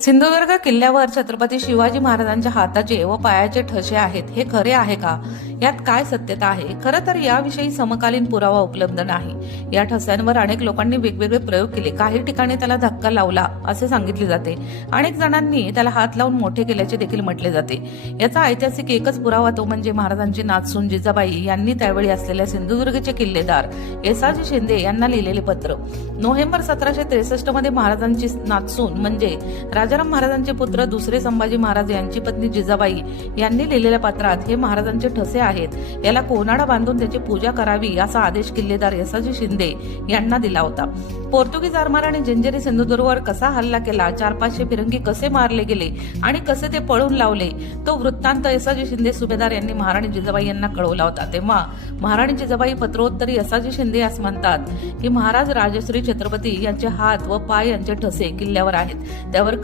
सिंधुदुर्ग किल्ल्यावर छत्रपती शिवाजी महाराजांच्या हाताचे व पायाचे ठसे आहेत, हे खरे आहे का? यात काय सत्यता आहे? खरं तर याविषयी समकालीन पुरावा उपलब्ध नाही. या ठस्यांवर अनेक लोकांनी वेगवेगळे प्रयोग केले. काही ठिकाणी त्याला धक्का लावला असे सांगितले जाते. अनेक जणांनी त्याला हात लावून मोठे केल्याचे देखील म्हटले जाते. याचा ऐतिहासिक एकच पुरावा तो म्हणजे महाराजांची नातसून जिजाबाई यांनी त्यावेळी असलेल्या सिंधुदुर्गचे किल्लेदार येसाजी शिंदे यांना लिहिलेले पत्र. नोव्हेंबर 1763 मध्ये महाराजांची नातसून म्हणजे राजाराम महाराजांचे पुत्र दुसरे संभाजी महाराज यांची पत्नी जिजाबाई यांनी लिहिलेल्या पत्रात हे महाराजांचे ठसे आहेत, याला कोनाडा बांधून त्याची पूजा करावी असा आदेश किल्लेदार येसाजी शिंदे यांना दिला होता. पोर्तुगीज आरमार आणि जंजिरी सिंधुदुर्गवर कसा हल्ला केला, 400-500 फिरंगी कसे मारले गेले आणि कसे ते पळून लावले, तो वृत्तांत येसाजी शिंदे सुभेदार यांनी महाराणी जिजाबाई यांना कळवला होता. तेव्हा महाराणी जिजाबाई पत्रोत्तरी येसाजी शिंदे असं म्हणतात की महाराज राजश्री छत्रपती यांचे हात व पाय यांचे ठसे किल्ल्यावर आहेत, त्यावर